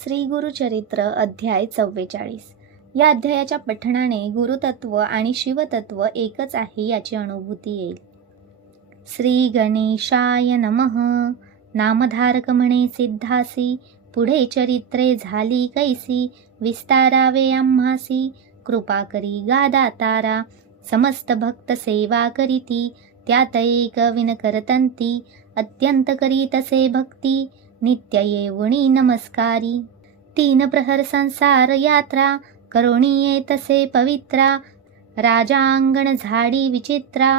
श्री गुरुचरित्र अध्याय 44. या अध्यायाच्या पठणाने गुरुतत्व आणि शिवतत्व एकच आहे याची अनुभूती येईल. श्री गणेशाय नमः. नामधारक म्हणे सिद्धासी, पुढे चरित्रे झाली कैसी, विस्तारावे आम्हासी, कृपा करी गा दातारा. समस्त भक्त सेवा करीती, त्यात एक विन करतंती, अत्यंत करी तसे भक्ती, नित्य येवणी नमस्कारी. तीन प्रहर संसार यात्रा, करोणी येतसे पवित्रा, राजा अंगण झाडी विचित्रा,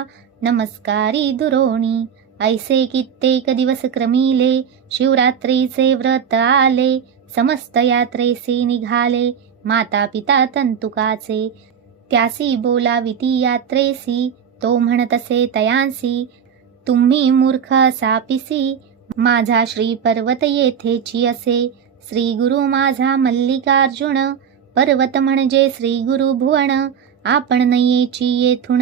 नमस्कारी दुरोणी. ऐसे कित्येक दिवस क्रमिले, शिवरात्रीचे व्रत आले, समस्त यात्रेसी निघाले, माता पिता तंतुकाचे. त्यासी बोलाविती यात्रेसी, तो म्हणतसे तयांसी, तुम्ही मूर्ख सापिसी, माझा श्री पर्वत येथेची असे. श्री गुरु माझा मल्लिकार्जुन, पर्वत म्हणजे श्री गुरु भुवन, आपण नयेची येथून.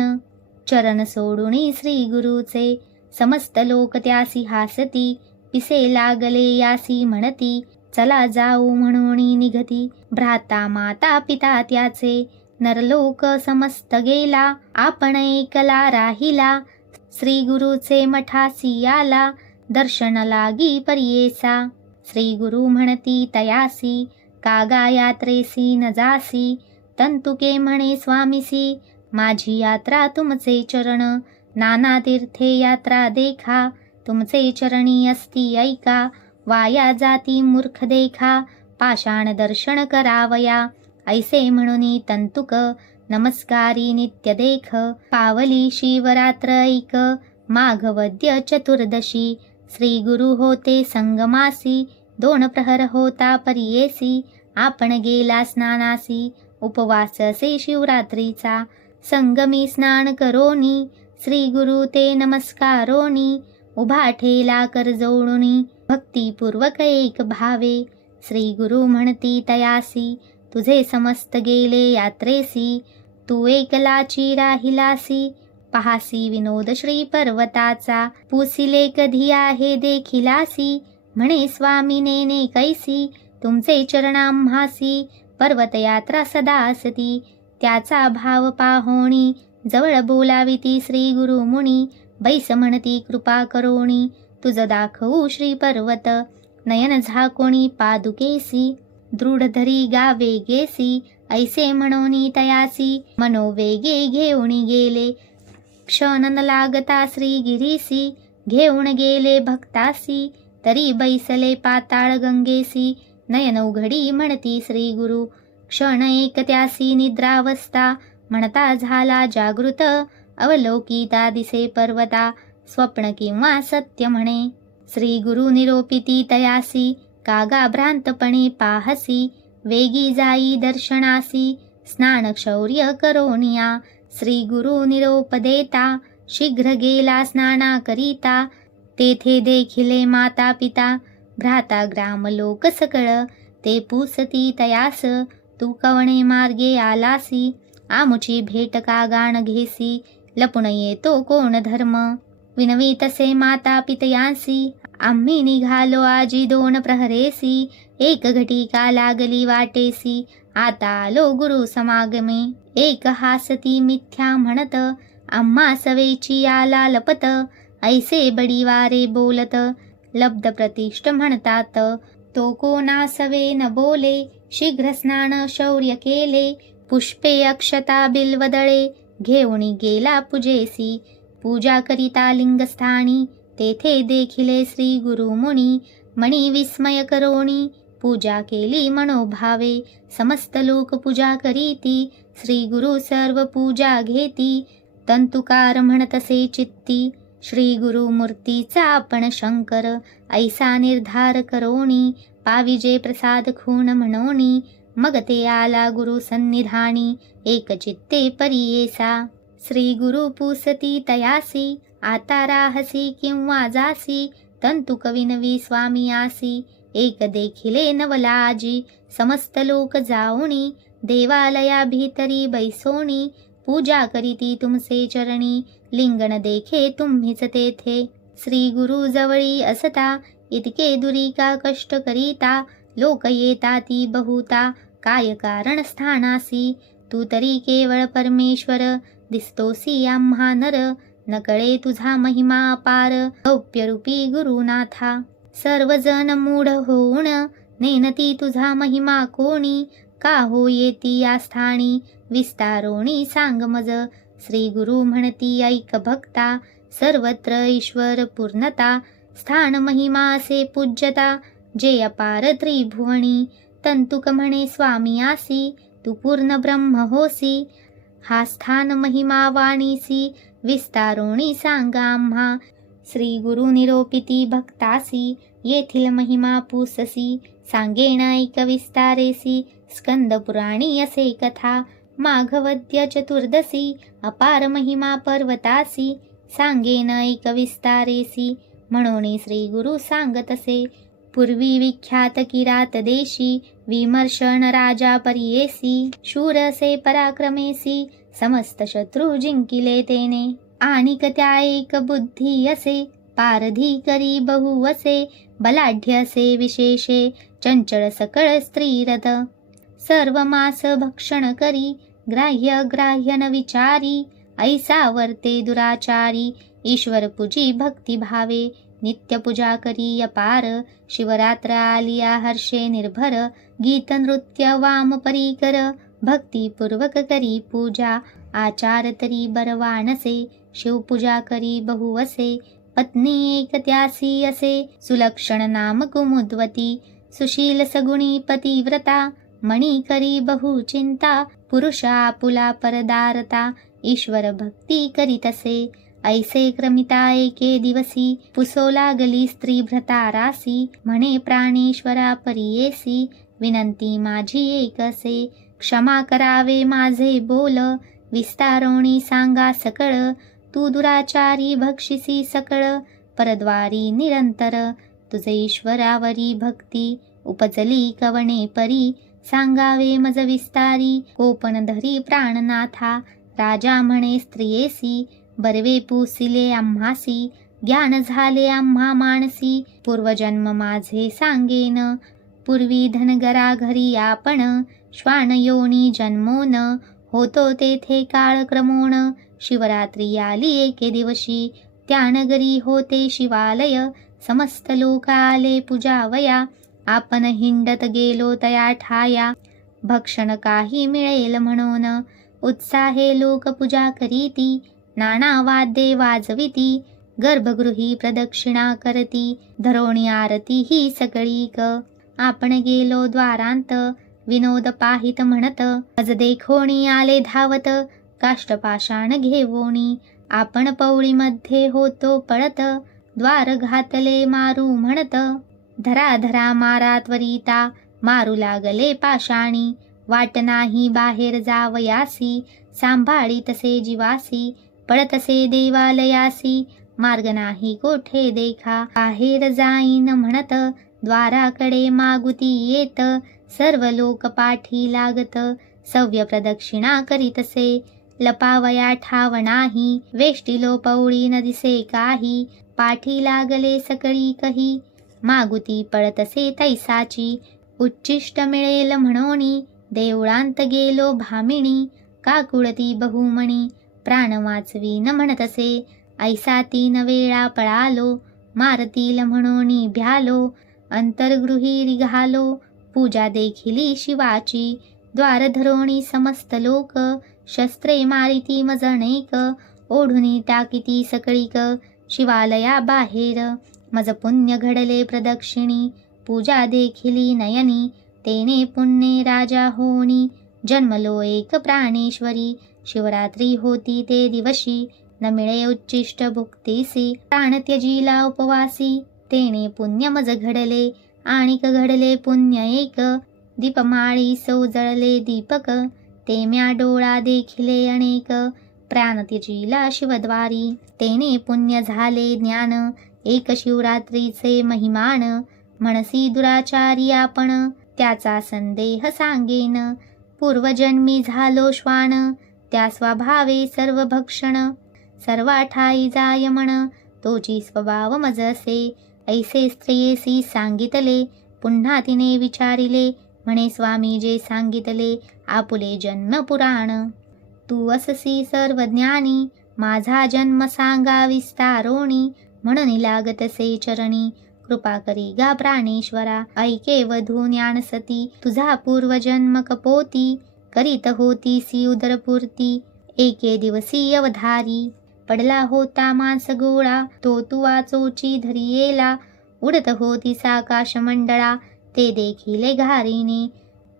चरण सोडुनी श्री गुरुचे, समस्त लोक त्यासी हासती, पिसे लागले यासी म्हणती, चला जाऊ म्हणून निघती. भ्राता माता पिता त्याचे, नरलोक समस्त गेला, आपण एकला राहिला. श्री गुरुचे मठासी आला, दर्शन लागी पर्येसा. श्री गुरु म्हणती तयासी, कागा यात्रेसी न जासी, तंतुके म्हणे स्वामीसी, माझी यात्रा तुमचे चरण. नाना तीर्थे यात्रा देखा, तुमचे चरणी असती ऐका. वाया जाती मूर्ख देखा, पाषाण दर्शन करावया. ऐसे म्हणून तंतुक, नमस्कारी नित्य देख. पावली शिवरात्र ऐक, माघवद्य चतुर्दशी. श्री गुरु होते संगमासी, 2 प्रहर होता पर्येसी, आपण गेला स्नानासी. उपवास असे शिवरात्रीचा, संगमी स्नान करोनी, श्री गुरु ते नमस्कारोनी. उभा ठेला कर जोडुनी, भक्तिपूर्वक एक भावे. श्री गुरु म्हणती तयासी, तुझे समस्त गेले यात्रेसी, तू एकलाची राहिलासी. पहासी विनोद श्री पर्वताचा, पुसिले कधी आहे देखिलासी. म्हणे स्वामी नेने कैसी, तुमचे चरण आम्हासी, पर्वत यात्रा सदा असती. त्याचा भाव पाहोणी, जवळ बोलाविती श्री गुरु मुनी. बैस म्हणती कृपा करोणी, तुझ दाखवू श्री पर्वत. नयन झाकोणी पादुकेसी, दृढ धरी गावे गेसी. ऐसे म्हणोनी तयासी, मनोवेगे घेऊन गेले. क्षण न लागता श्री गिरीसी, घेऊन गेले भक्तासी. तरी बैसले पाताळ गंगेसी, नयन उघडी म्हणती श्री गुरु. क्षण एक त्यासी निद्रावस्था, म्हणता झाला जागृत. अवलोकिता दिसे पर्वता, स्वप्न किंवा सत्य म्हणे. श्री गुरु निरोपिती तयासी, कागा भ्रांतपणे पाहसी. वेगी जाई दर्शनासी, स्नान क्षौर्य करोनिया. श्री गुरु निरोप देता, शीघ्र गेला स्नाना करिता. तेथे देखिले माता पिता, भ्राता ग्राम लोक सकळ. ते पुसती तयास, तू कवणे मार्गे आलासी. आमुची भेट का गाण घेसी, लपून येतो कोण धर्म. विनवी तसे माता पितयांसी, आम्ही निघालो आजी 2 प्रहरेसी. एक घटिका लागली वाटेसी, आता आलो गुरु समागमे. एक हासती मिथ्या म्हणत, आम्हा सवेची आला लपत. ऐसे बडीवारे बोलत, लब्ध प्रतिष्ठ म्हणतात. तो कोणा सवे न बोले, शीघ्र स्नान शौर्य केले. पुष्पे अक्षता बिल्वदळे, घेऊन गेला पूजेसी. पूजा करिता लिंगस्थानी, तेथे देखिले श्री गुरु मुनी. मणी विस्मय करोणी, पूजा केली मनोभावे. समस्त लोक पूजा करीती, श्री गुरु सर्व पूजा घेती. तंतुकार म्हणतसे चित्ती, श्री गुरु मूर्तीचा आपण शंकर. ऐसा निर्धार करोणी, पाविजे प्रसाद खून म्हणोनी. मग ते आला गुरु सन्निधानी, एक चित्ते परियेसा. श्री गुरु पुसती तयासी, आता राहसी किंवा जासी. तंतुक विनवी स्वामी आसी, एक देखिले नवलाजी. समस्त लोक जाऊनी, देवालया भीतरी बैसोनी. पूजा करीती तुमचे चरणी, लिंगण देखे तुम्हीच तेथे. श्री गुरु जवळी असता, इतके दुरी का कष्ट करीता. लोक येताती बहुता काय कारण स्थानासी. तू तरी केवळ परमेश्वर दिसतोसी आम्हा नर. नकळे तुझा महिमा अपार गौप्यरूपी गुरुनाथा. सर्वजण मूढ होऊन नेनती तुझा महिमा कोणी. का हो येती या स्थानी विस्तारोणी सांग मज. श्री गुरु म्हणती ऐक भक्ता सर्वत्र ईश्वर पूर्णता. स्थान महिमा असे पूज्यता जे अपार त्रिभुवनी. तंतुक म्हणे स्वामी आसी तू पूर्ण ब्रह्म होसी. हा स्थान महिमा वाणीसी विस्तारोणी सांगा आम्हा. श्री गुरु निरोपिती भक्तासी येथील महिमा पूससी. सांगेन ऐक विस्तारेसी स्कंद पुराणी असे कथा. माघवद्य चतुर्दशी अपार महिमा पर्वतासी. सांगेन ऐक विस्तारेसी म्हणून श्री गुरु सांगतसे. पूर्वी विख्यात किरात देशी विमर्शन राजा परियेसी. शूर असे पराक्रमेसी समस्त शत्रू जिंकिले तेने. आणिक त्या एक बुद्धी असे पारधी करी बहु असे. बलाढ्य असे विशेषे चंचळ सकळ स्त्रीरथ. सर्व मास भक्षण करी ग्राह्य ग्राह्य न विचारी. ऐसा वर्ते दुराचारी ईश्वर पूजी भक्ती भावे. नित्य पूजा करी अपार शिवरात्र आलिया हर्षे निर्भर. गीत नृत्य वाम परिकर भक्तिपूर्वक करी पूजा. आचार तरी बरवानसे शिवपूजा करी बहु असे. पत्नी एक त्यासी असे सुलक्षण नाम कुमुद्वती. सुशील सगुणी पतिव्रता मणी करी बहु चिंता. पुरुषा आपुला परदारता ईश्वर भक्ती करीतसे. ऐसे क्रमिता एके दिवसी पुसो लागली स्त्री भ्रता रासी. म्हणे प्राणेश्वरा परियेसी विनंती माझी एकसे. क्षमा करावे माझे बोल विस्तारोणी सांगा सकळ. तू दुराचारी भक्षिसी सकळ परद्वारी निरंतर. तुझे ईश्वरावरी भक्ती उपजली कवणे परी. सांगावे मज विस्तारी कोपण धरी प्राणनाथा. राजा म्हणे स्त्रियेसी बरवे पुसिले आम्हासी. ज्ञान झाले आम्हा मानसी पूर्वजन्म माझे सांगेन. पूर्वी धनगरा घरी आपण श्वान योनी जन्मोन. होतो तेथे काळ क्रमोण शिवरात्री आली एके दिवशी. त्या नगरी होते शिवालय समस्त लोक आले पूजावया. आपण हिंडत गेलो तया ठाया भक्षण काही मिळेल म्हणून. उत्साहे लोक पूजा करीती नाना वाद्ये वाजविती. गर्भगृही प्रदक्षिणा करती धरोणी आरती ही सगळीक. आपण गेलो द्वारांत विनोद पाहित म्हणत. अज देखोणी आले धावत काष्टपाषाण घेवोणी. आपण पौळीमध्ये होतो पळत द्वार घातले मारू म्हणत. धरा धरा मारा त्वरिता मारू लागले पाषाणी. वाट नाही बाहेर जावयासी सांभाळी तसे जीवासी. पळतसे देवालयासी मार्ग नाही कोठे देखा. बाहेर जाईन म्हणत द्वाराकडे मागुती येत. सर्व लोक पाठी लागत सव्य प्रदक्षिणा करीतसे. लपावया ठाव नाही वेष्टिलो पौळी न दिसे काही. पाठी लागले सकळी कही मागुती पळतसे तैसाची. उच्चिष्ट मिळेल म्हणोनी देवळांत गेलो भामिणी. काकुळती बहुमणी प्राण वाचवीन म्हणतसे. ऐसा 3 वेळा पळालो मारतील म्हणोनी भ्यालो. अंतर्गृही निघालो पूजा देखिली शिवाची. द्वार धरोणी समस्त लोक शस्त्रे मारिती मजणेक. ओढुनी टाकिती सकळीक शिवालया बाहेर. मज पुण्य घडले प्रदक्षिणी पूजा देखिली नयनी. तेने पुण्ये राजा होणी जन्मलो एक प्राणेश्वरी. शिवरात्री होती ते दिवशी न मिळे उच्चिष्ट भुक्तीसी. प्राण त्यजीला उपवासी तेने पुण्य मज घडले. आणिक घडले पुण्य एक दीपमाळी सोजळले दीपक. ते म्या डोळा देखिले अनेक प्राण त्यजीला शिवद्वारी. तेने पुण्य झाले ज्ञान एक शिवरात्रीचे महिमान. म्हणसी दुराचारी आपण त्याचा संदेह सांगेन. पूर्वजन्मी झालो श्वान त्या स्वभावे सर्व भक्षण. सर्वा ठाई जाय म्हण तोची स्वभाव मज असे. ऐसे स्त्रियेसी सांगितले पुन्हा तिने विचारिले, म्हणे स्वामी जे सांगितले आपुले जन्म पुराण. तू अससी सर्वज्ञानी, माझा जन्म सांगा विस्तारोणी. म्हणून लागतसे चरणी, कृपा करी गा प्राणेश्वरा. ऐके वधू ज्ञानसती, तुझा पूर्वजन्म कपोती. करीत होतीसी उदरपूर्ती, एके दिवसी अवधारी. पडला होता मांस गोळा, तो तू वाचोची धरियेला. उडत होती साकाश मंडळा, ते देखिले घारीने.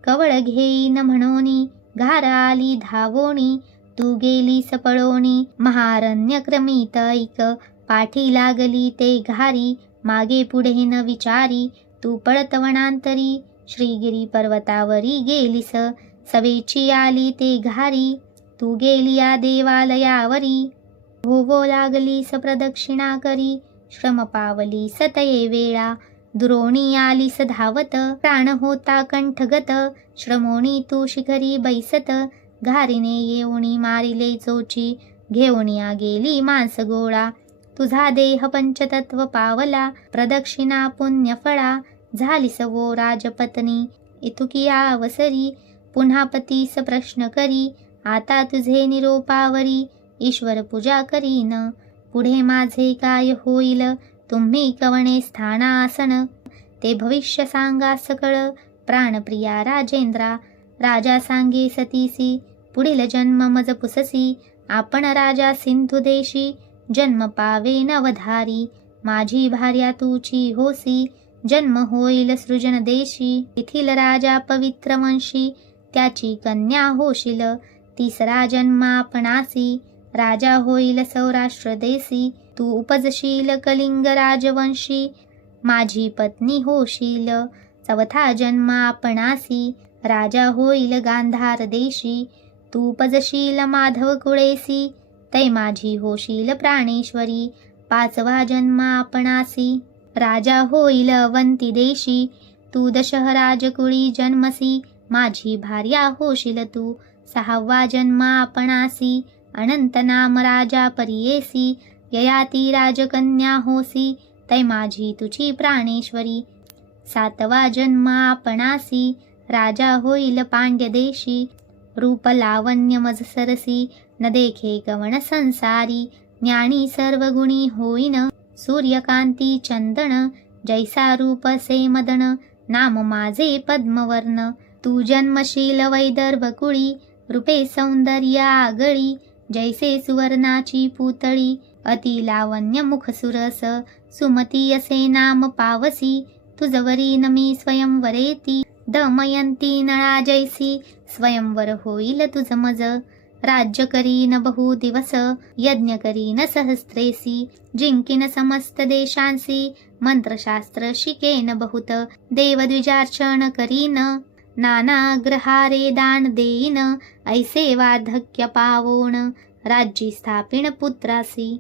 कवळ घेईन म्हणोनी, घार आली धावोणी. तू गेली सपळोणी, महारण्य क्रमित ऐक. पाठी लागली ते घारी, मागे पुढे न विचारी. तू पळत वनांतरी, श्रीगिरी पर्वतावरी गेलीस. सवेची आली ते घारी, तू गेली या देवालयावरी. होवो लागलीस प्रदक्षिणा करी, श्रम पावली सतये वेळा. दुरोणी आलीस धावत, प्राण होता कंठगत. श्रमोणी तू शिखरी बैसत, घारीने येऊणी मारिले चोची. घेऊनिया गेली मांस गोळा, तुझा देह पंचतत्व पावला. प्रदक्षिणा पुण्यफळा, झालीस वो राजपत्नी. इतुकिया अवसरी, पुन्हा पतीस प्रश्न करी. आता तुझे निरोपावरी, ईश्वर पूजा करीन. पुढे माझे काय होईल, तुम्ही कवणे स्थानासन. ते भविष्य सांगा सकळ, प्राणप्रिया राजेंद्रा. राजा सांगे सतीसी, पुढील जन्म मज पुससी. आपण राजा सिंधू देशी, जन्म पावे नवधारी. माझी भार्या तुची होसी, जन्म होईल सृजन देशी. तेथील राजा पवित्र वंशी, त्याची कन्या होशील. तिसरा जन्म आपणासी, राजा होईल सौराष्ट्र देशी. तू उपजशील कलिंग राजवंशी, माझी पत्नी होशील. चौथा जन्म आपणासी, राजा होईल गांधार देशी. तू उपजशील माधव कुळेसी, तै माझी होशील प्राणेश्वरी. पाचवा जन्म आपणासी, राजा होईल अवंती देशी. तू दशहराजकुळी जन्मसी, माझी भार्या होशील तू. सहावा जन्म आपणासी, अनंत नाम राजा परियेसी. ययाती राजकन्या होसी, तै माझी तुझी प्राणेश्वरी. सातवा जन्म आपणासी, राजा होईल पांड्य देशी. रूप लावण्य मज सरसी, न देखे कवण संसारी. ज्ञानी सर्व गुणी होईन, सूर्यकांती चंदन. जैसा रूप से मदन, नाम माझे पद्मवर्ण. तू जन्मशील वैदर्भ कुळी, रूपे सौंदर्य आगळी. जैसे सुवर्णाची पुतळी, अति लावण्य मुख सुरस. सुमती असे नाम पावसी, तुझवरी नमी स्वयंवरेती. दमयंती नळा जैसी, स्वयंवर होईल तुझ मज. राज्य करीन बहु दिवस, यज्ञ करीन सहस्रेसी. जिंकीन समस्त देशांसी, मंत्रशास्त्र शिकेन बहुत. देवद्विजार्चन करीन, नाना ग्रहारे दान देईन. ऐसे वार्धक्य पावोण, राज्य स्थापिन पुत्रासी.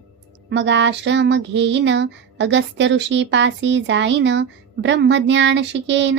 मग आश्रम घेईन, अगस्त्य ऋषी पासी जाईन. ब्रह्मज्ञान शिकेन,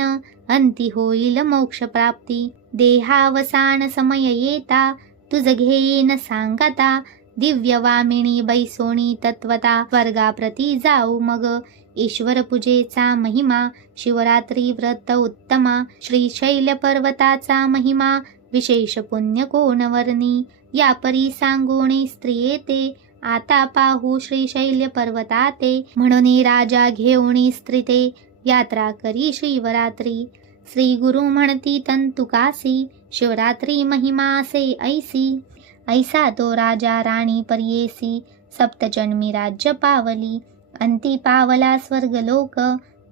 अंती होईल मोक्ष प्राप्ती. देहावसान समय येता, तुझ घेईन सांगता. दिव्य वामिणी बैसोणी तत्वता, स्वर्गाप्रती जाऊ मग. ईश्वर पूजेचा महिमा, शिवरात्री व्रत उत्तमा. श्रीशैल पर्वताचा महिमा, विशेष पुण्य कोण वर्णी. या परी सांगोणी स्त्रिये ते, आता पाहू श्रीशैल्य पर्वताते. म्हणून राजा घेऊणी स्त्रिते, यात्रा करी शिवरात्री. श्री गुरु म्हणती तंतुकासी, शिवरात्री महिमा से ऐसी. ऐसा तो राजा राणी पर्येसी, सप्तजन्मी राज्य पावली. अंती पावला स्वर्गलोक,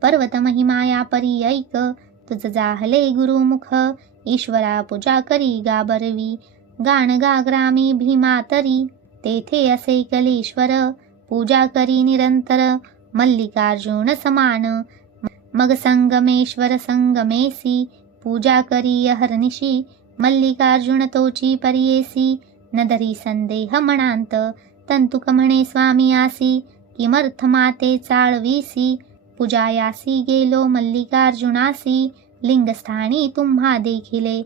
पर्वत महिमा या परी ऐक. तुझ जाहले गुरुमुख, ईश्वरा पूजा करी गाबरवी. गाण गा ग्रामी भीमातरी, तेथे असे कलेश्वर. पूजा करी निरंतर, मल्लिकार्जुन समान. मग संगमेश्वर संगमेसी, पूजा करी अहर्निशी. मल्लिकार्जुन तोची पर्येसी, न धरी संदेह मनांत. तंतुक म्हणे स्वामी आसी, किमर्थ माते चाळवीसी. पूजायासी गेलो मल्लिकार्जुनासी, लिंगस्थानी तुम्हा देखिले.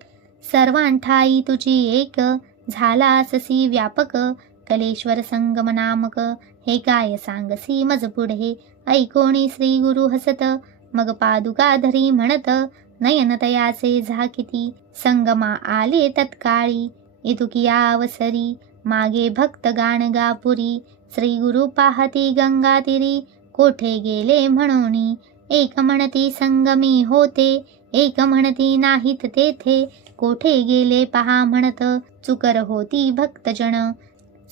सर्वांठाई तुझी एक, झाला अससी व्यापक. कलेश्वर संगम नामक, हे काय सांगसी मज पुढे. ऐकोणी श्री गुरु हसत, मग पादुका धरी म्हणत, नयन तयाचे झाकिती, संगमा आले तत्काळी, इतुकिया अवसरी, मागे भक्त गाण गापुरी, श्री गुरु पाहती गंगा तिरी, कोठे गेले म्हणोनी, एक म्हणती संगमी होते, एक म्हणती नाहीत तेथे, कोठे गेले पहा म्हणत, चुकर होती भक्तजन.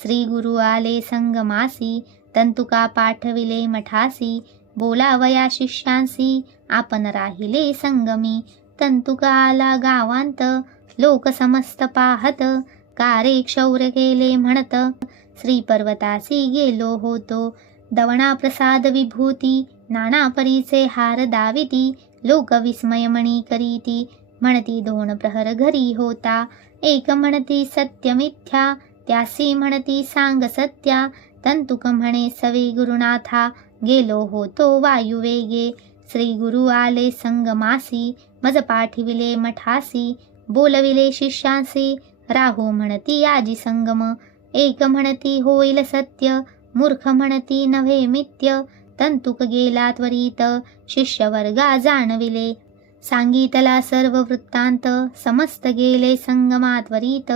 श्री गुरु आले संगमासी, तंतुका पाठविले मठासी, बोलावया शिष्यांसी, आपण राहिले संगमी, तंतुका आला गावांत, लोक समस्त पाहत, कारे क्षौर केले म्हणत, श्री पर्वतासी गेलो होतो, दवणा प्रसाद विभूती, नाना परीचे हार दाविती, लोक विस्मय मणी करीती, म्हणती दोन प्रहर घरी होता, एक म्हणती सत्य मिथ्या, त्यासी म्हणती सांग सत्या, तंतुक म्हणे सवे गुरुनाथा, गेलो होतो वायुवेगे, श्री गुरु आले संगमासी, मज पाठविले मठासी, बोलविले शिष्यांसी, राहू म्हणती आजी संगम, एक म्हणती होईल सत्य, मूर्ख म्हणती नव्हे मिथ्य, तंतुक गेला त्वरित, शिष्यवर्गा जाणविले, सांगितला सर्व वृत्तांत, समस्त गेले संगमा त्वरित,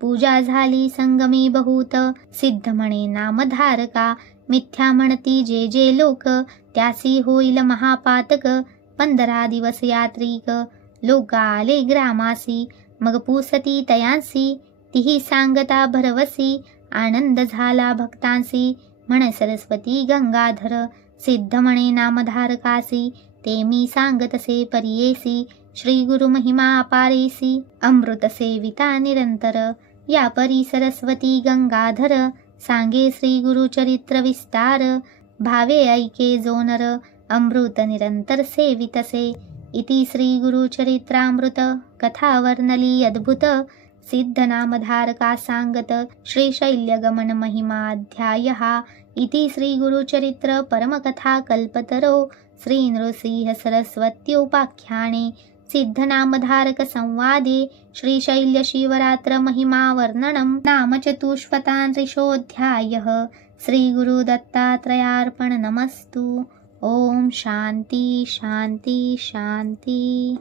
पूजा झाली संगमी बहुत, सिद्ध म्हणे नामधारका, मिथ्या म्हणती जे जे लोक, त्यासी होईल महापातक, 15 दिवस यात्रिक, लोक आले ग्रामासी, मग पुसती तयांसी, तिही सांगता भरवसी, आनंद झाला भक्तांसी, म्हणे सरस्वती गंगाधर, सिद्ध म्हणे नामधारकासी, ते मी सांगतसे परियेसी, श्री गुरु महिमा अपारेसी, अमृत सेविता निरंतर, या परी सरस्वती गंगाधर, सांगे श्री गुरु चरित्र विस्तार, भावे ऐके जो नर, अमृत निरंतर सेवितसे, इति श्री गुरु चरित्रामृत कथा वर्णली अद्भुत, सिद्ध नामधारका सांगत, श्रीशैल्यगमन महिमाध्यायः, इति श्री गुरु चरित्र परमकथा कल्पतरो, श्री नृसिंह सरस्वत्योपाख्याने, सिद्ध नामधारक संवादे, श्रीशैल्य शिवरात्र महिमा वर्णनम, नाम चतुष्पतांत्रिशोऽध्यायः, श्री गुरु दत्तात्रयार्पण नमस्तु. ओम शांती शांती शांती.